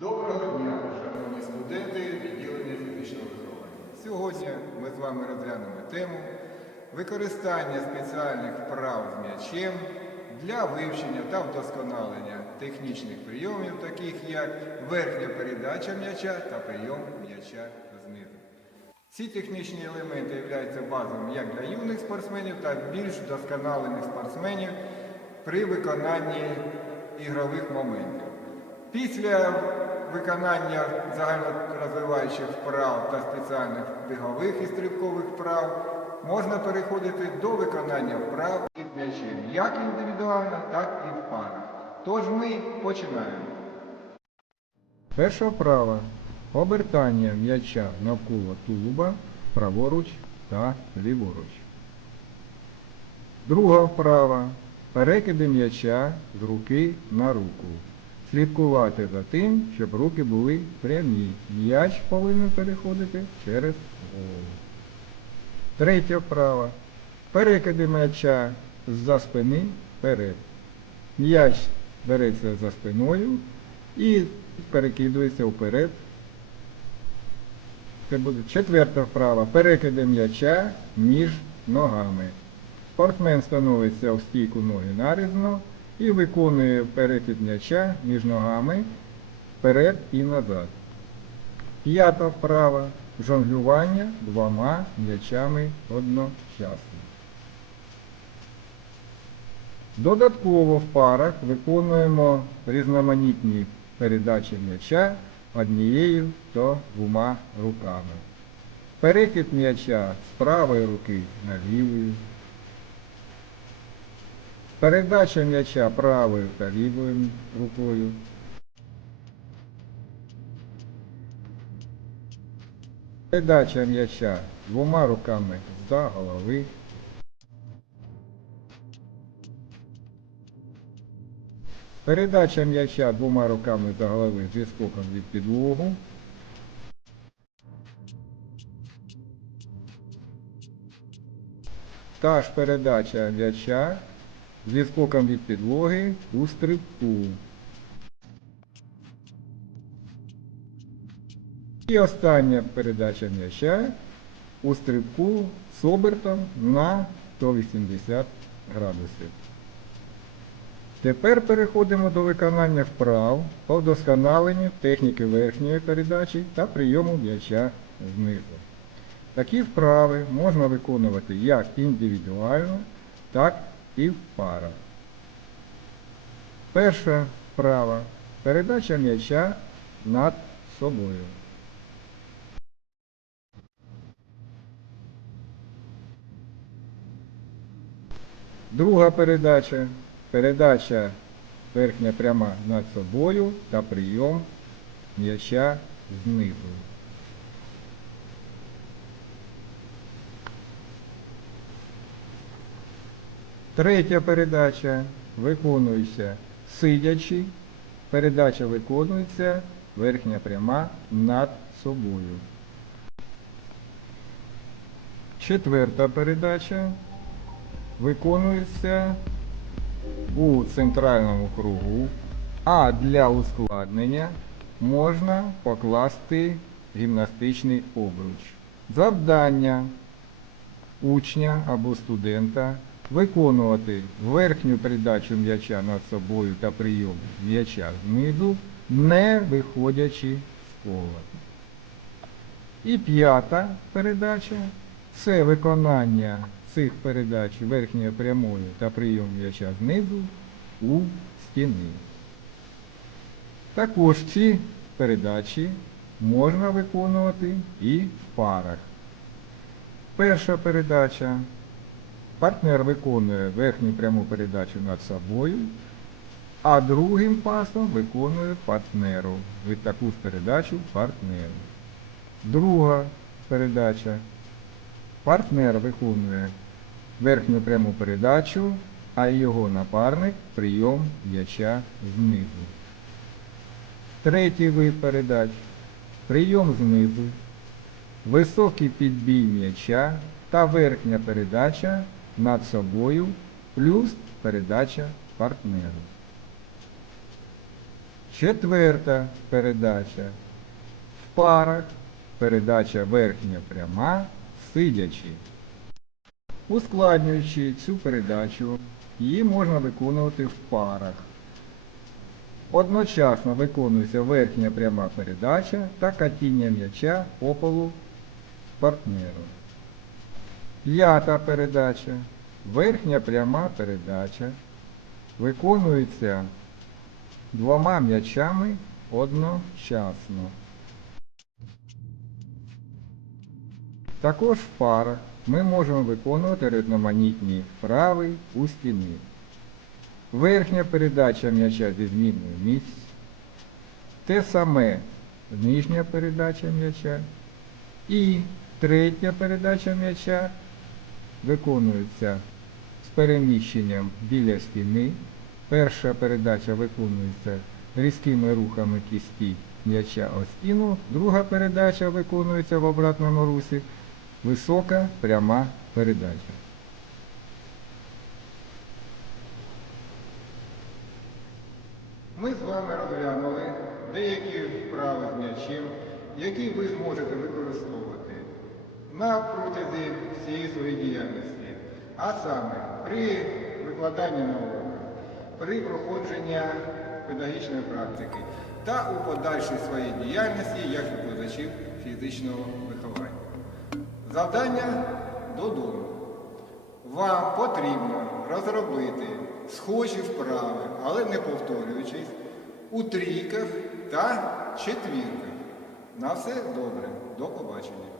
Доброго дня, шановні студенти відділення фізичного виховання. Сьогодні ми з вами розглянемо тему використання спеціальних вправ з м'ячем для вивчення та вдосконалення технічних прийомів, таких як верхня передача м'яча та прийом м'яча знизу. Ці технічні елементи являються базовими як для юних спортсменів, так і більш вдосконалених спортсменів при виконанні ігрових моментів. Після виконання загальнорозвиваючих вправ та спеціальних бігових і стрибкових вправ можна переходити до виконання вправ із м'ячем, як індивідуально, так і в парах. Тож ми починаємо. Перша вправа. Обертання м'яча навколо тулуба праворуч та ліворуч. Друга вправа. Перекиди м'яча з руки на руку. Слідкувати за тим, щоб руки були прямі. М'яч повинен переходити через голову. Третя вправа. Перекиди м'яча з-за спини вперед. М'яч береться за спиною і перекидується вперед. Це буде четверта вправа. Перекиди м'яча між ногами. Спортсмен становиться в стійку ноги нарізно і виконує перекид м'яча між ногами вперед і назад. П'ята вправа. Жонглювання двома м'ячами одночасно. Додатково в парах виконуємо різноманітні передачі м'яча однією та двома руками. Перекид м'яча з правої руки на лівою. Передача м'яча правою та лівою рукою. Передача м'яча двома руками за голови. Передача м'яча двома руками за голови з відскоком від підлогу. Та ж передача м'яча з відскоком від підлоги у стрибку. І остання передача м'яча у стрибку з обертом на 180 градусів. Тепер переходимо до виконання вправ по вдосконаленню техніки верхньої передачі та прийому м'яча знизу. Такі вправи можна виконувати як індивідуально, так і в парах. Перша вправа передача м'яча над собою. Друга передача. Передача верхня пряма над собою та прийом м'яча знизу. Третя передача виконується сидячи. Передача виконується верхня пряма над собою. Четверта передача виконується у центральному кругу, а для ускладнення можна покласти гімнастичний обруч. Завдання учня або студента виконувати верхню передачу м'яча над собою та прийом м'яча знизу, не виходячи з кола. І п'ята передача це виконання цих передач верхньої прямої та прийом м'яча знизу у стіни. Також ці передачі можна виконувати і в парах. Перша передача. Партнер виконує верхню пряму передачу над собою, а другим пасом виконує партнеру. Від таку передачу партнеру. Друга передача. Партнер виконує верхню пряму передачу, а його напарник прийом м'яча знизу. Третій вид передач. Прийом знизу. Високий підбій м'яча та верхня передача над собою плюс передача партнеру. Четверта передача. В парах передача верхня пряма, сидячи. Ускладнюючи цю передачу, її можна виконувати в парах. Одночасно виконується верхня пряма передача та катіння м'яча по полу партнеру. П'ята передача. Верхня пряма передача виконується двома м'ячами одночасно. Також в парах ми можемо виконувати різноманітні вправи у стіни. Верхня передача м'яча зі зміною місць. Те саме нижня передача м'яча. І третя передача м'яча виконується з переміщенням біля стіни. Перша передача виконується різкими рухами кісті м'яча о стіну. Друга передача виконується в обратному русі. Висока пряма передача. Ми з вами розглянули деякі вправи з м'ячем, які ви зможете використовувати на протязі всієї своєї діяльності, а саме при викладанні на уроках, при проходженні педагогічної практики та у подальшій своїй діяльності як викладачів фізичного виховання. Завдання додому. Вам потрібно розробити схожі вправи, але не повторюючись, у трійках та четвірках. На все добре. До побачення.